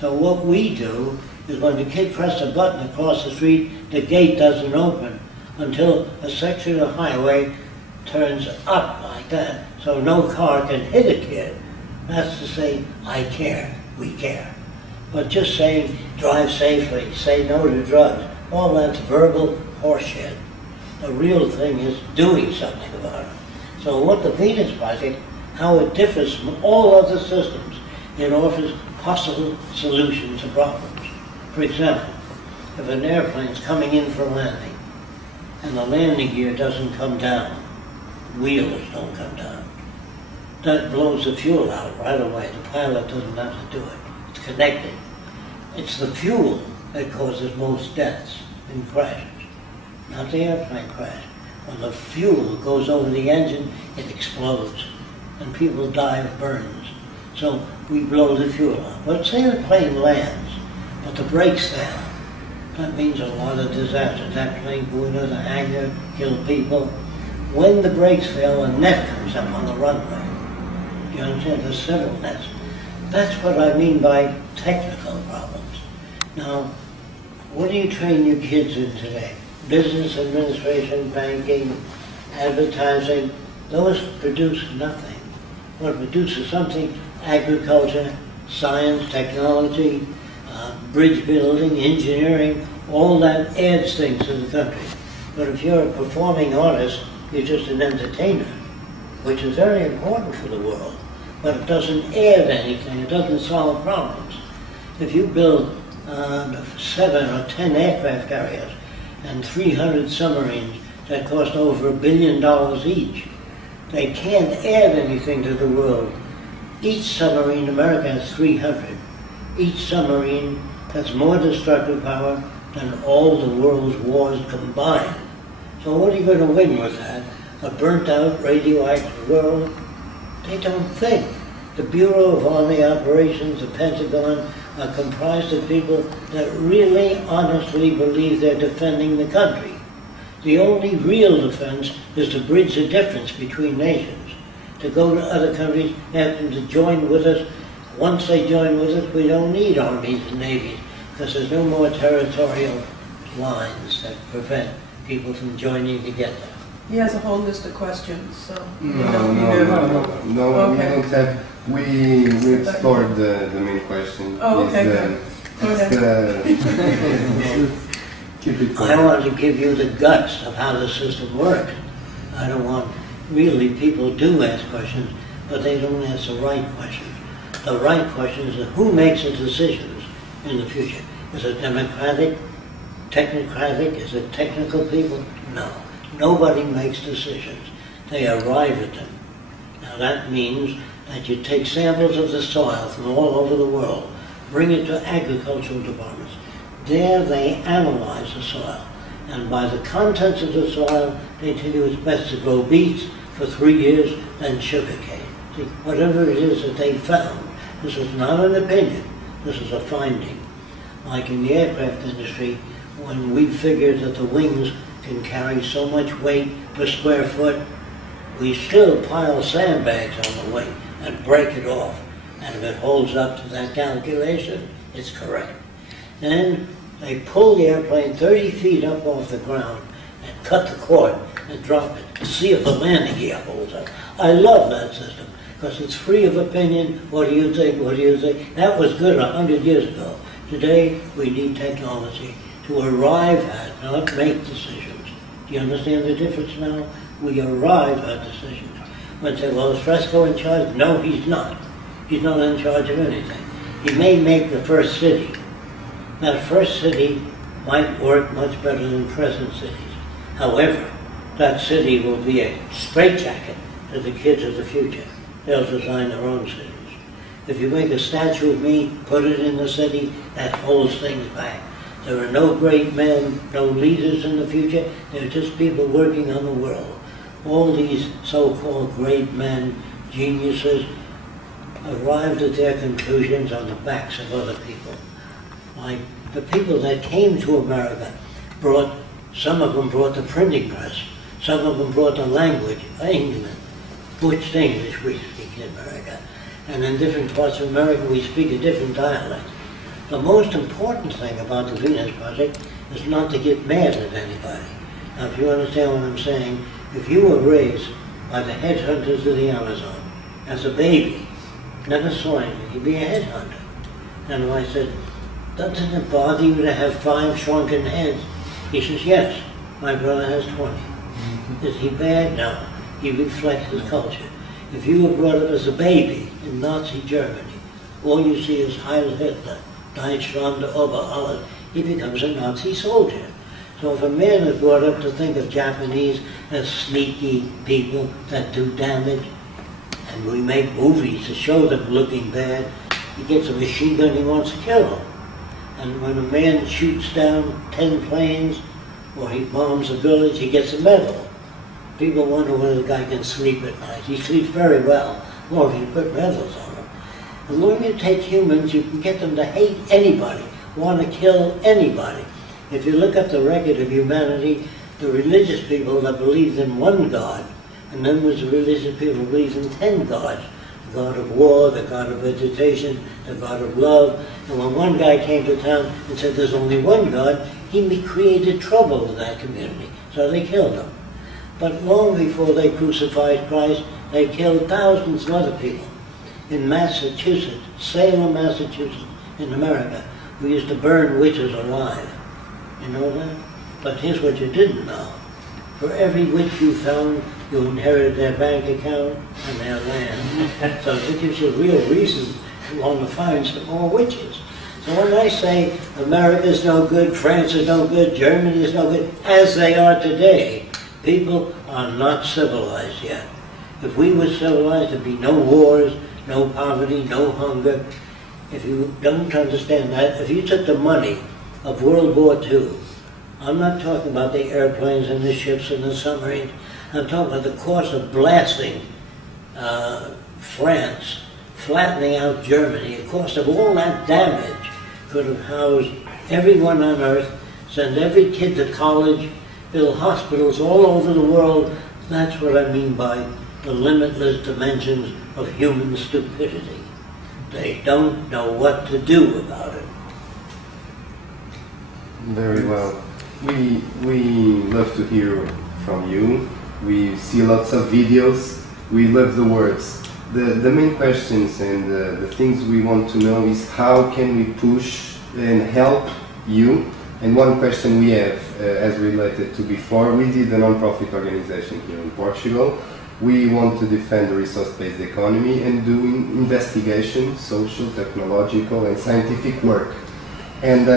So what we do is when the kid presses a button across the street, the gate doesn't open until a section of highway turns up like that, so no car can hit a kid. That's to say, I care, we care. But just saying, drive safely, say no to drugs, all that's verbal horseshit. The real thing is doing something about it. So what the Venus Project, how it differs from all other systems, it offers possible solutions to problems. For example, if an airplane's coming in for landing, and the landing gear doesn't come down, wheels don't come down, that blows the fuel out right away. The pilot doesn't have to do it. It's connected. It's the fuel that causes most deaths in crashes, not the airplane crash. When the fuel goes over the engine, it explodes, and people die of burns. So we blow the fuel out. But say the plane lands, but the brakes fail. That means a lot of disasters. That plane go into the hangar, kill people. When the brakes fail, a net comes up on the runway. You understand? There's several nets. That's what I mean by technical problems. Now, what do you train your kids in today? Business administration, banking, advertising, those produce nothing. What produces something, agriculture, science, technology, bridge building, engineering, all that adds things to the country. But if you're a performing artist, you're just an entertainer, which is very important for the world, but it doesn't add anything, it doesn't solve problems. If you build 7 or 10 aircraft carriers and 300 submarines that cost over $1 billion each, they can't add anything to the world. Each submarine, America has 300. Each submarine has more destructive power than all the world's wars combined. So what are you going to win with that? A burnt-out, radioactive world? They don't think. The Bureau of Army Operations, the Pentagon, are comprised of people that really honestly believe they're defending the country. The only real defense is to bridge the difference between nations, to go to other countries, ask them to join with us. Once they join with us, we don't need armies and navies, because there's no more territorial lines that prevent people from joining together. He has a whole list of questions, so... No, okay. we don't have... We explored the main question. Oh, okay, good. Go ahead. Keep it I want to give you the guts of how the system works. I don't want... Really, people do ask questions, but they don't ask the right questions. The right question is who makes the decisions in the future? Is it democratic, technocratic? Is it technical people? No. Nobody makes decisions. They arrive at them. Now that means that you take samples of the soil from all over the world, bring it to agricultural departments. There they analyze the soil. And by the contents of the soil, they tell you it's best to grow beets for 3 years, then sugarcane. See, whatever it is that they found, this is not an opinion, this is a finding. Like in the aircraft industry, when we figured that the wings can carry so much weight per square foot, we still pile sandbags on the wing and break it off. And if it holds up to that calculation, it's correct. Then they pull the airplane 30 feet up off the ground and cut the cord and drop it to see if the landing gear holds up. I love that system because it's free of opinion. What do you think? What do you think? That was good 100 years ago. Today, we need technology to arrive at, not make decisions. Do you understand the difference now? We arrive at decisions. When they say, well, is Fresco in charge? No, he's not. He's not in charge of anything. He may make the first city. That first city might work much better than present cities. However, that city will be a straitjacket to the kids of the future. They'll design their own cities. If you make a statue of me, put it in the city, that holds things back. There are no great men, no leaders in the future. They're just people working on the world. All these so-called great men, geniuses, arrived at their conclusions on the backs of other people. Like the people that came to America brought, some of them brought the printing press, some of them brought the language, England, butched English we speak in America. And in different parts of America we speak a different dialect. The most important thing about the Venus Project is not to get mad at anybody. Now, if you understand what I'm saying, if you were raised by the headhunters of the Amazon as a baby, never saw anything, you'd be a headhunter. And I said, doesn't it bother you to have 5 shrunken heads? He says, yes, my brother has 20. Is he bad? No. He reflects his culture. If you were brought up as a baby in Nazi Germany, all you see is Heil Hitler, Deutschland über alles. He becomes a Nazi soldier. So if a man is brought up to think of Japanese as sneaky people that do damage, and we make movies to show them looking bad, he gets a machine gun he wants to kill. And when a man shoots down 10 planes, or he bombs a village, he gets a medal. People wonder whether the guy can sleep at night. He sleeps very well, or if you put medals on him. The more you take humans, you can get them to hate anybody, want to kill anybody. If you look up the record of humanity, the religious people that believed in one God, and then there's the religious people who believed in 10 gods. The god of war, the god of vegetation, the god of love. And when one guy came to town and said there's only one God, he created trouble in that community. So they killed him. But long before they crucified Christ, they killed thousands of other people. In Massachusetts, Salem, Massachusetts, in America, we used to burn witches alive. You know that? But here's what you didn't know. For every witch you found, you inherited their bank account and their land. So it gives you a real reason to want to find some more witches. So when I say America's no good, France is no good, Germany is no good, as they are today, people are not civilized yet. If we were civilized, there'd be no wars, no poverty, no hunger. If you don't understand that, if you took the money of World War II, I'm not talking about the airplanes and the ships and the submarines, I'm talking about the cost of blasting France, flattening out Germany, the cost of all that damage could have housed everyone on earth, send every kid to college, build hospitals all over the world. That's what I mean by the limitless dimensions of human stupidity. They don't know what to do about it. Very well. We love to hear from you. We see lots of videos. We love the words. The main questions and the things we want to know is how can we push and help you? And one question we have, as related to before, we did a non-profit organization here in Portugal. We want to defend the resource-based economy and doing investigation, social, technological and scientific work. And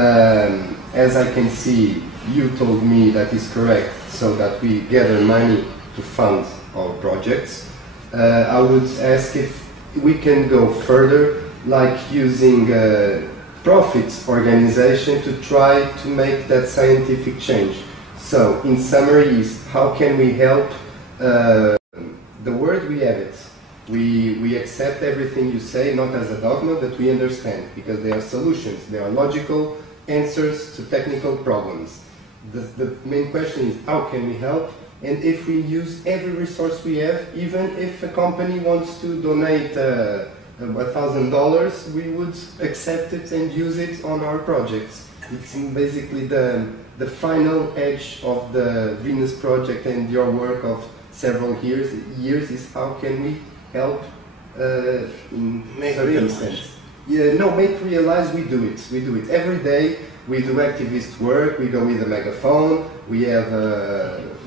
as I can see, you told me that is correct, so that we gather money to fund our projects. I would ask if we can go further, like using profits organization to try to make that scientific change. So, in summary, is how can we help the word we have it. We accept everything you say, not as a dogma, that we understand, because they are solutions, they are logical answers to technical problems. The main question is how can we help, and if we use every resource we have, even if a company wants to donate $1,000, we would accept it and use it on our projects. It's basically the final edge of the Venus project and your work of several years is how can we help in circumstances. Yeah, no, make realize we do it. We do it every day. We do activist work. We go with a megaphone. We have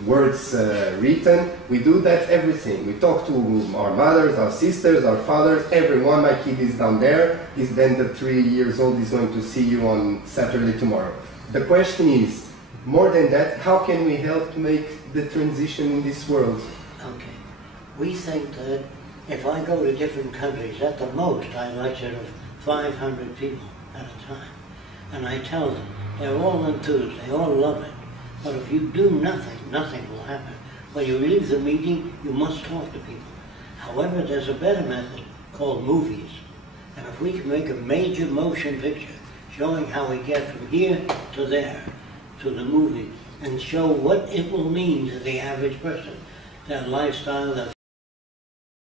words written. We do that everything. We talk to our mothers, our sisters, our fathers, everyone. My kid is down there. He's then the 3 years old is going to see you on Saturday tomorrow. The question is, more than that, how can we help make the transition in this world? Okay. We think that if I go to different countries, at the most I lecture to 500 people at a time. And I tell them, they're all enthused, they all love it. But if you do nothing, nothing will happen. When you leave the meeting, you must talk to people. However, there's a better method called movies. And if we can make a major motion picture showing how we get from here to there, to the movie, and show what it will mean to the average person, their lifestyle, their